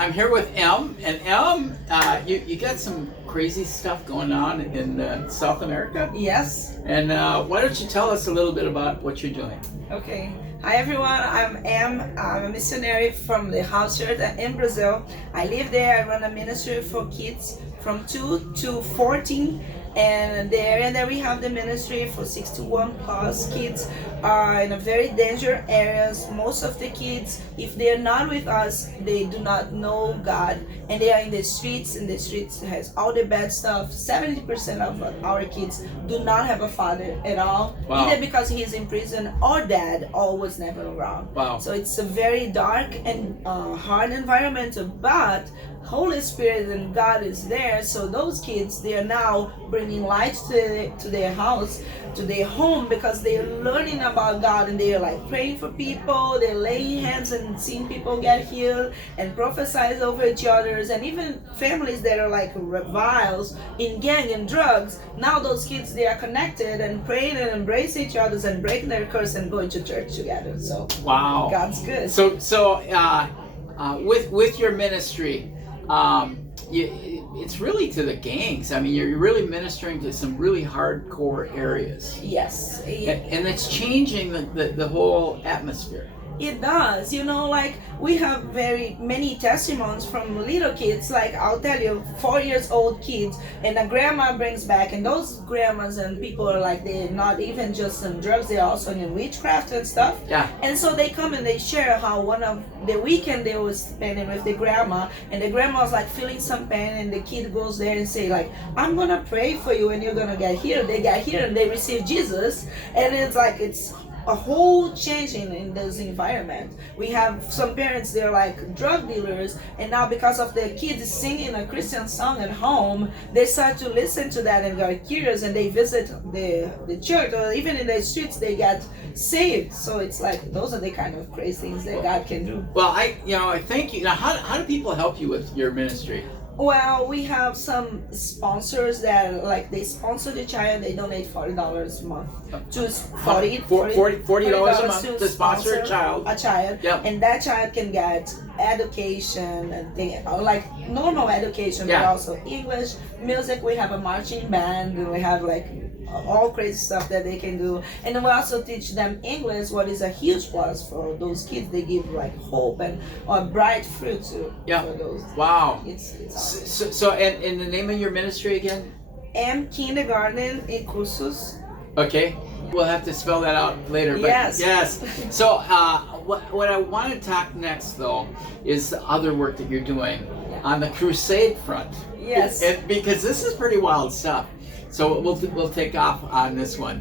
I'm here with Em, and Em, you got some crazy stuff going on in South America. Yes. And why don't you tell us a little bit about what you're doing? Okay. Hi everyone. I'm Em. I'm a missionary from the house church in Brazil. I live there. I run a ministry for kids from 2 to 14. And the area that we have the ministry for 61 plus kids are in a very dangerous areas. Most of the kids, if they're not with us, they do not know God, and they are in the streets, and the streets has all the bad stuff. 70% of our kids do not have a father at all. Wow. Either because he's in prison or dad or was never around. Wow. So it's a very dark and hard environment, but Holy Spirit and God is there, so those kids, they are now bringing light to their house, to their home, because they are learning about God, and they are like praying for people, they're laying hands and seeing people get healed and prophesize over each others, and even families that are like reviles in gang and drugs. Now those kids, they are connected and praying and embrace each other and breaking their curse and going to church together. So wow, God's good. So with your ministry, it's really to the gangs. I mean, you're really ministering to some really hardcore areas. Yes. And it's changing the whole atmosphere. It does. You know, like we have very many testimonies from little kids. Like I'll tell you, 4 years old kids, and a grandma brings back, and those grandmas and people are like, they're not even just on drugs, they're also in witchcraft and stuff. Yeah. And so they come and they share how one of the weekend they was spending with the grandma, and the grandma was like feeling some pain, and the kid goes there and say like, I'm gonna pray for you and you're gonna get healed. They get healed and they receive Jesus, and it's like it's a whole changing in this environment. We have some parents, they're like drug dealers, and now because of the kids singing a Christian song at home, they start to listen to that and are curious, and they visit the church, or even in the streets they get saved. So it's like those are the kind of crazy things that God can do. Well, I thank you. Now, how do people help you with your ministry? Well, we have some sponsors that like they sponsor the child. They donate $40 a month to $40 a month to sponsor a child. Yep. And that child can get education and like normal education, but also English, music. We have a marching band, and we have like all crazy stuff that they can do, and then we also teach them English, what is a huge plus for those kids. They give like hope and a bright future for those. Wow. It's awesome. So and the name of your ministry again? Kindergarten e Cursos. Okay, we'll have to spell that out later. But yes. So what I want to talk next though is the other work that you're doing on the Crusade front. Yes. Because this is pretty wild stuff. So we'll take off on this one.